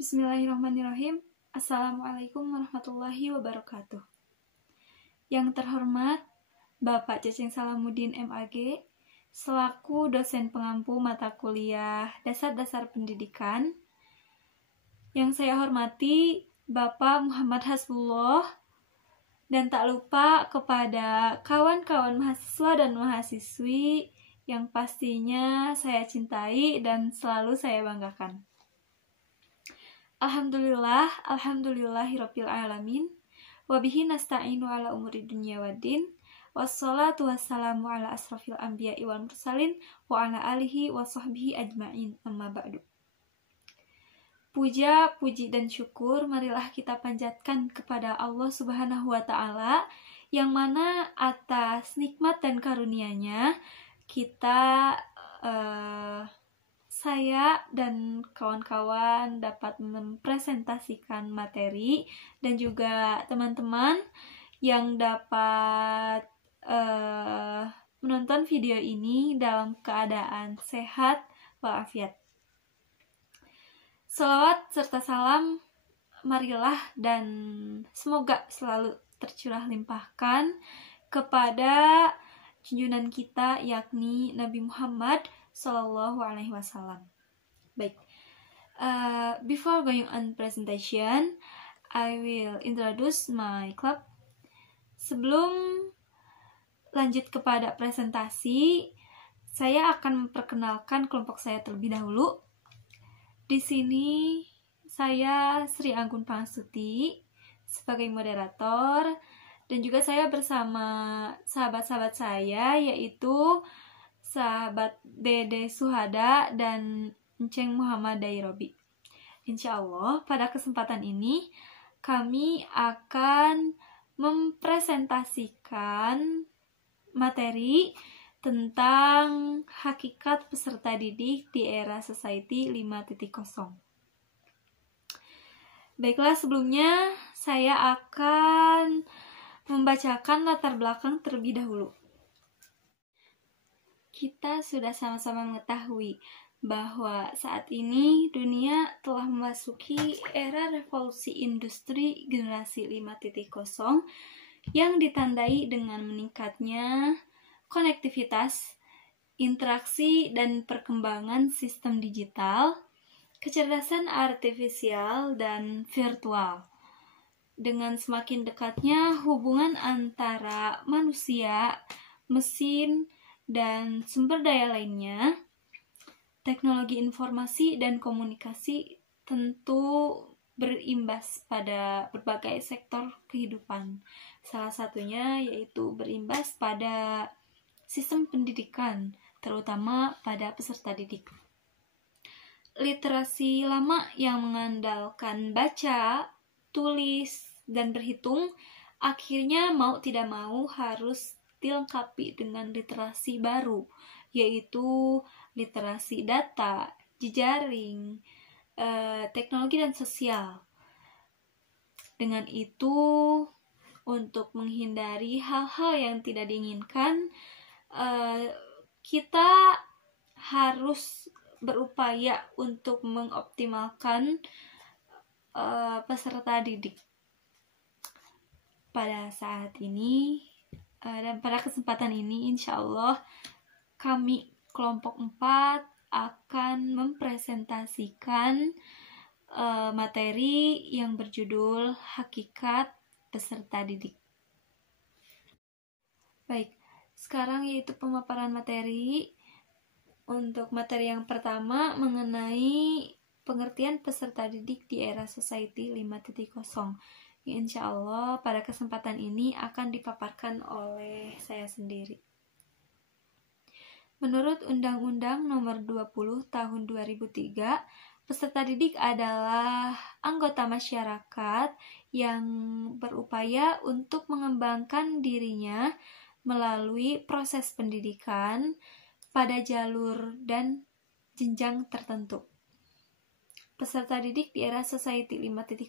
Bismillahirrahmanirrahim. Assalamualaikum warahmatullahi wabarakatuh. Yang terhormat Bapak Ceceng Salamuddin MAG, selaku dosen pengampu mata kuliah Dasar-Dasar Pendidikan. Yang saya hormati Bapak Muhammad Hasbullah, dan tak lupa kepada kawan-kawan mahasiswa dan mahasiswi yang pastinya saya cintai dan selalu saya banggakan. Alhamdulillahirabbil alamin. Wabihi nasta'inu ala umuri dunya waddin. Wassalatu wassalamu ala asrafil anbiya'i wal mursalin wa ala alihi wa sahbihi ajma'in. Amma ba'du. Puja, puji dan syukur marilah kita panjatkan kepada Allah Subhanahu wa taala, yang mana atas nikmat dan karunia-Nya kita saya dan kawan-kawan dapat mempresentasikan materi, dan juga teman-teman yang dapat menonton video ini dalam keadaan sehat walafiat. Salawat serta salam marilah dan semoga selalu tercurah limpahkan kepada junjungan kita, yakni Nabi Muhammad Sallallahu Alaihi Wasallam. Baik, before going on presentation, I will introduce my club. Sebelum lanjut kepada presentasi, saya akan memperkenalkan kelompok saya terlebih dahulu. Di sini saya Sri Anggun Pangstuti sebagai moderator, dan juga saya bersama sahabat-sahabat saya, yaitu sahabat Dede Suhada dan Enceng Muhammad Dairobi. Insya Allah pada kesempatan ini kami akan mempresentasikan materi tentang hakikat peserta didik di era Society 5.0. Baiklah, sebelumnya saya akan membacakan latar belakang terlebih dahulu. Kita sudah sama-sama mengetahui bahwa saat ini dunia telah memasuki era revolusi industri generasi 5.0 yang ditandai dengan meningkatnya konektivitas, interaksi, dan perkembangan sistem digital, kecerdasan artifisial, dan virtual. Dengan semakin dekatnya hubungan antara manusia, mesin, dan sumber daya lainnya, teknologi informasi dan komunikasi tentu berimbas pada berbagai sektor kehidupan. Salah satunya yaitu berimbas pada sistem pendidikan, terutama pada peserta didik. Literasi lama yang mengandalkan baca, tulis, dan berhitung akhirnya mau tidak mau harus dilengkapi dengan literasi baru, yaitu literasi data, jejaring, teknologi, dan sosial. Dengan itu, untuk menghindari hal-hal yang tidak diinginkan, kita harus berupaya untuk mengoptimalkan peserta didik. Pada saat ini dan pada kesempatan ini, insya Allah kami kelompok 4 akan mempresentasikan materi yang berjudul Hakikat Peserta Didik. Baik, sekarang yaitu pemaparan materi. Untuk materi yang pertama mengenai pengertian peserta didik di era Society 5.0. Insya Allah pada kesempatan ini akan dipaparkan oleh saya sendiri. Menurut Undang-Undang Nomor 20 Tahun 2003, peserta didik adalah anggota masyarakat yang berupaya untuk mengembangkan dirinya melalui proses pendidikan pada jalur dan jenjang tertentu. Peserta didik di era Society 5.0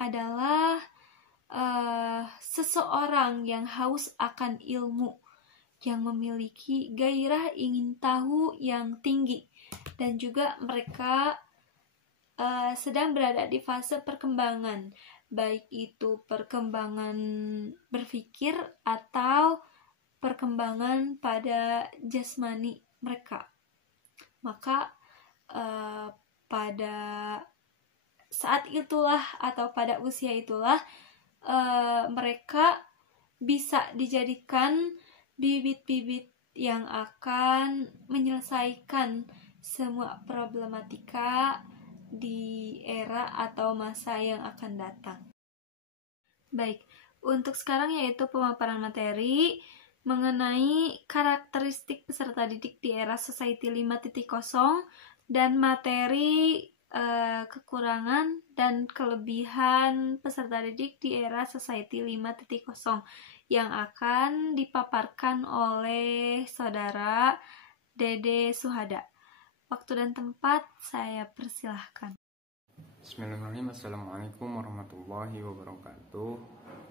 adalah seseorang yang haus akan ilmu, yang memiliki gairah ingin tahu yang tinggi, dan juga mereka sedang berada di fase perkembangan, baik itu perkembangan berpikir atau perkembangan pada jasmani mereka. Maka pada saat itulah atau pada usia itulah mereka bisa dijadikan bibit-bibit yang akan menyelesaikan semua problematika di era atau masa yang akan datang. Baik, untuk sekarang yaitu pemaparan materi mengenai karakteristik peserta didik di era Society 5.0 dan materi kekurangan dan kelebihan peserta didik di era Society 5.0 yang akan dipaparkan oleh saudara Dede Suhada. Waktu dan tempat saya persilahkan. Bismillahirrahmanirrahim. Assalamualaikum warahmatullahi wabarakatuh.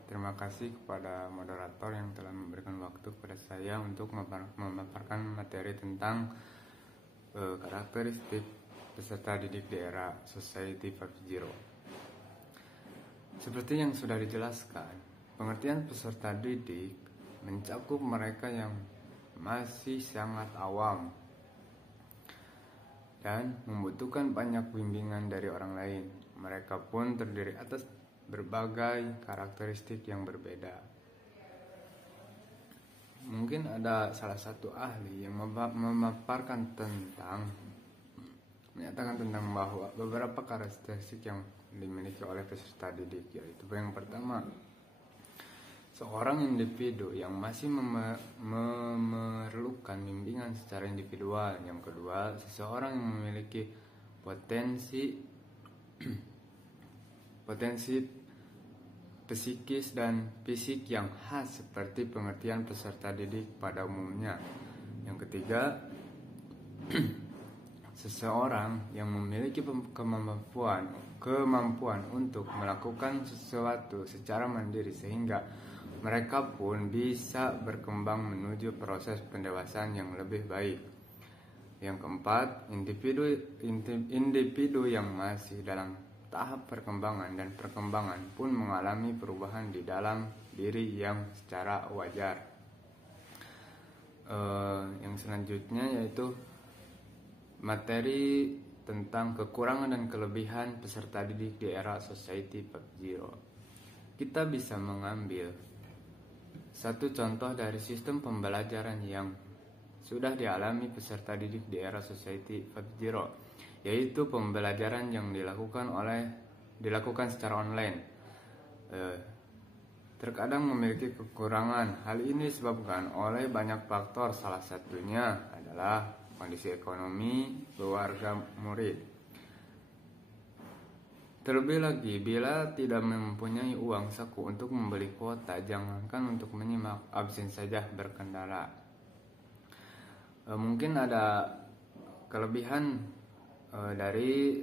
Terima kasih kepada moderator yang telah memberikan waktu kepada saya untuk memaparkan materi tentang karakteristik peserta didik di era Society 5.0. Seperti yang sudah dijelaskan, pengertian peserta didik mencakup mereka yang masih sangat awam dan membutuhkan banyak bimbingan dari orang lain. Mereka pun terdiri atas berbagai karakteristik yang berbeda. Mungkin ada salah satu ahli yang menyatakan tentang bahwa beberapa karakteristik yang dimiliki oleh peserta didik, yaitu yang pertama, seorang individu yang masih memerlukan bimbingan secara individual. Yang kedua, seseorang yang memiliki potensi psikis dan fisik yang khas seperti pengertian peserta didik pada umumnya. Yang ketiga, seseorang yang memiliki kemampuan untuk melakukan sesuatu secara mandiri sehingga mereka pun bisa berkembang menuju proses pendewasaan yang lebih baik. Yang keempat, individu yang masih dalam tahap perkembangan dan perkembangan pun mengalami perubahan di dalam diri yang secara wajar. Yang selanjutnya yaitu materi tentang kekurangan dan kelebihan peserta didik di era Society 5.0. Kita bisa mengambil satu contoh dari sistem pembelajaran yang sudah dialami peserta didik di era Society 5.0, yaitu pembelajaran yang dilakukan secara online. Terkadang memiliki kekurangan. Hal ini disebabkan oleh banyak faktor, salah satunya adalah kondisi ekonomi keluarga murid. Terlebih lagi, bila tidak mempunyai uang saku untuk membeli kuota, jangankan untuk menyimak, absen saja berkendala. Mungkin ada kelebihan dari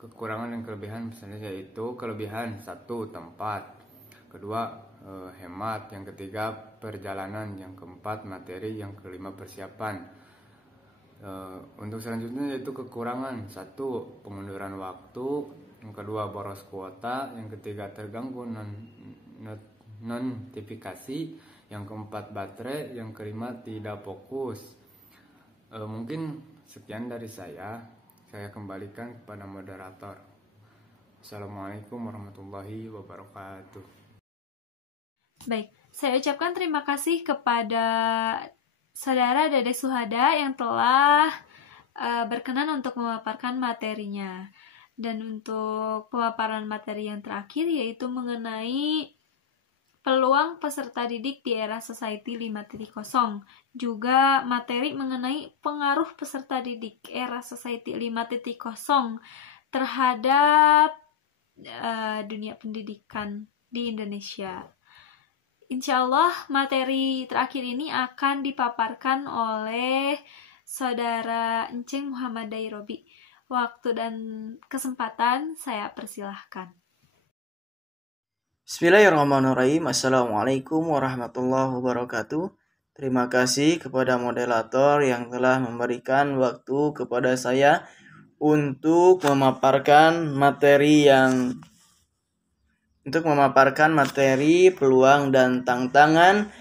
kekurangan dan kelebihan, misalnya yaitu kelebihan: satu, tempat; kedua, hemat; yang ketiga, perjalanan; yang keempat, materi; yang kelima, persiapan. Untuk selanjutnya yaitu kekurangan: satu, pengunduran waktu; yang kedua, boros kuota; yang ketiga, terganggu notifikasi; yang keempat, baterai; yang kelima, tidak fokus. Mungkin sekian dari saya kembalikan kepada moderator. Assalamualaikum warahmatullahi wabarakatuh. Baik, saya ucapkan terima kasih kepada saudara Dede Suhada yang telah berkenan untuk memaparkan materinya. Dan untuk pemaparan materi yang terakhir yaitu mengenai peluang peserta didik di era Society 5.0. Juga materi mengenai pengaruh peserta didik era Society 5.0 terhadap dunia pendidikan di Indonesia. Insya Allah materi terakhir ini akan dipaparkan oleh saudara Encing Muhammad Dairobi. Waktu dan kesempatan saya persilahkan. Bismillahirrahmanirrahim. Assalamualaikum warahmatullahi wabarakatuh. Terima kasih kepada moderator yang telah memberikan waktu kepada saya untuk memaparkan materi peluang dan tantangan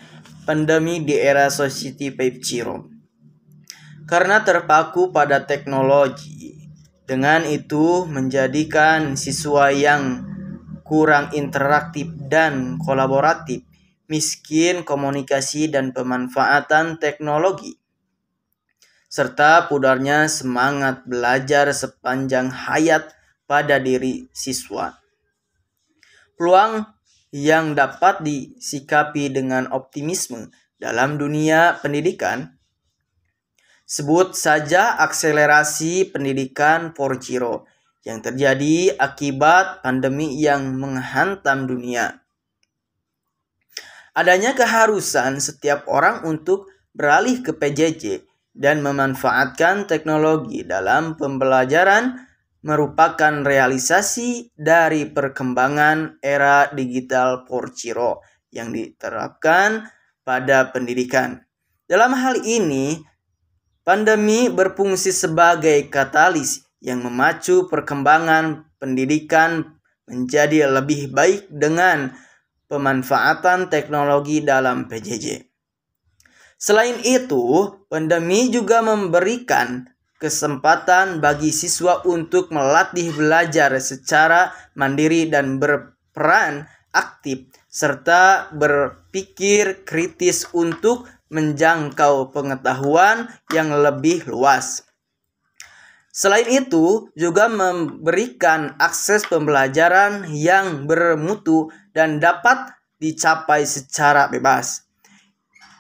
pandemi di era Society 5.0. Karena terpaku pada teknologi, dengan itu menjadikan siswa yang kurang interaktif dan kolaboratif, miskin komunikasi dan pemanfaatan teknologi, serta pudarnya semangat belajar sepanjang hayat pada diri siswa. Peluang yang dapat disikapi dengan optimisme dalam dunia pendidikan, sebut saja akselerasi pendidikan 4.0 yang terjadi akibat pandemi yang menghantam dunia. Adanya keharusan setiap orang untuk beralih ke PJJ dan memanfaatkan teknologi dalam pembelajaran merupakan realisasi dari perkembangan era digital 4.0 yang diterapkan pada pendidikan. Dalam hal ini, pandemi berfungsi sebagai katalis yang memacu perkembangan pendidikan menjadi lebih baik dengan pemanfaatan teknologi dalam PJJ. Selain itu, pandemi juga memberikan kesempatan bagi siswa untuk melatih belajar secara mandiri dan berperan aktif, serta berpikir kritis untuk menjangkau pengetahuan yang lebih luas. Selain itu, juga memberikan akses pembelajaran yang bermutu dan dapat dicapai secara bebas.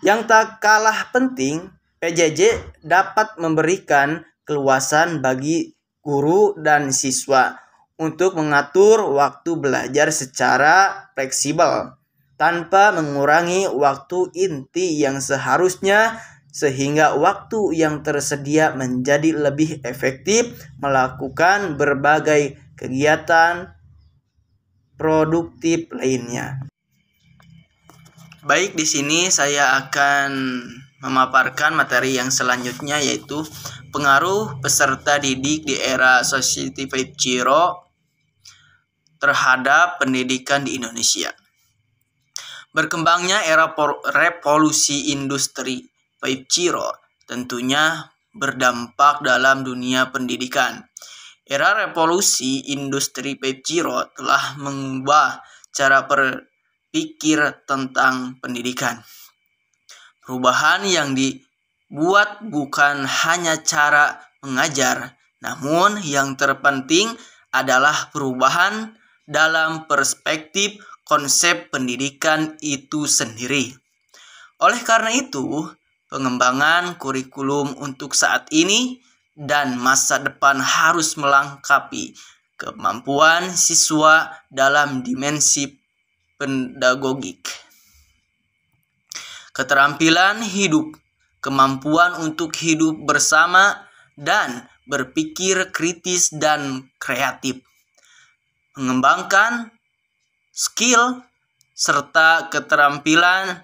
Yang tak kalah penting, PJJ dapat memberikan keluasan bagi guru dan siswa untuk mengatur waktu belajar secara fleksibel, tanpa mengurangi waktu inti yang seharusnya, sehingga waktu yang tersedia menjadi lebih efektif melakukan berbagai kegiatan produktif lainnya. Baik, di sini saya akan memaparkan materi yang selanjutnya, yaitu pengaruh peserta didik di era Society 5.0 terhadap pendidikan di Indonesia. Berkembangnya era revolusi industri 5.0 tentunya berdampak dalam dunia pendidikan. Era revolusi industri 5.0 telah mengubah cara berpikir tentang pendidikan. Perubahan yang dibuat bukan hanya cara mengajar, namun yang terpenting adalah perubahan dalam perspektif konsep pendidikan itu sendiri. Oleh karena itu, pengembangan kurikulum untuk saat ini dan masa depan harus melengkapi kemampuan siswa dalam dimensi pedagogik, keterampilan hidup, kemampuan untuk hidup bersama, dan berpikir kritis dan kreatif. Mengembangkan skill serta keterampilan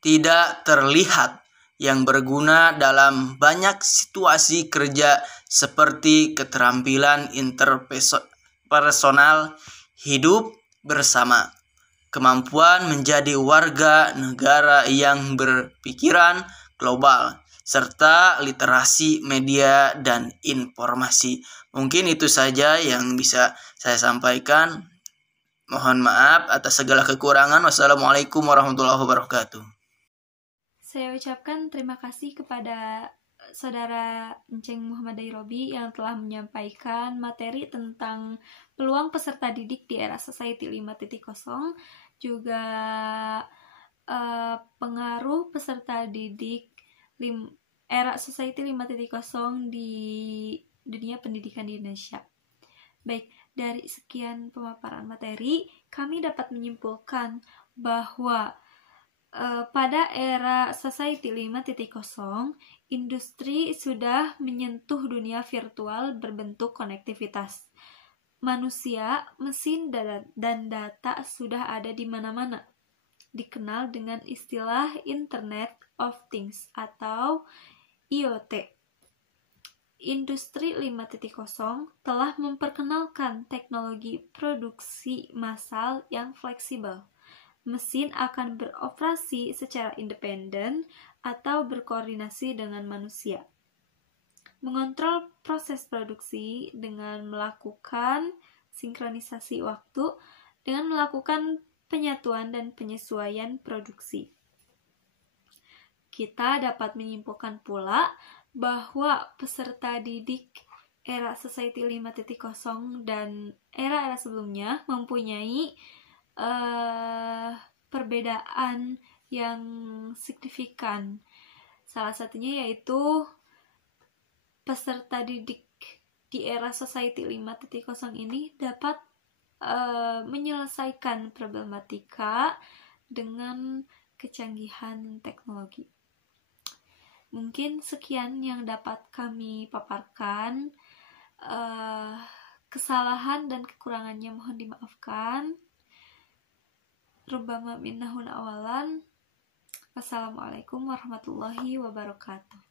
tidak terlihat yang berguna dalam banyak situasi kerja, seperti keterampilan interpersonal, hidup bersama, kemampuan menjadi warga negara yang berpikiran global, serta literasi media dan informasi. Mungkin itu saja yang bisa saya sampaikan. Mohon maaf atas segala kekurangan. Wassalamualaikum warahmatullahi wabarakatuh. Saya ucapkan terima kasih kepada Saudara Enceng Muhammad Dairobi yang telah menyampaikan materi tentang peluang peserta didik di era Society 5.0, juga pengaruh peserta didik era Society 5.0 di dunia pendidikan di Indonesia. Baik, dari sekian pemaparan materi, kami dapat menyimpulkan bahwa pada era Society 5.0, industri sudah menyentuh dunia virtual berbentuk konektivitas. Manusia, mesin, dan data sudah ada di mana-mana. Dikenal dengan istilah Internet of Things atau IoT. Industri 5.0 telah memperkenalkan teknologi produksi massal yang fleksibel. Mesin akan beroperasi secara independen atau berkoordinasi dengan manusia. Mengontrol proses produksi dengan melakukan sinkronisasi waktu, dengan melakukan penyatuan dan penyesuaian produksi. Kita dapat menyimpulkan pula bahwa peserta didik era Society 5.0 dan era-era sebelumnya mempunyai perbedaan yang signifikan. Salah satunya yaitu peserta didik di era Society 5.0 ini dapat menyelesaikan problematika dengan kecanggihan teknologi. Mungkin sekian yang dapat kami paparkan. Kesalahan dan kekurangannya mohon dimaafkan. Rubbama minnahun awalan. Wassalamualaikum warahmatullahi wabarakatuh.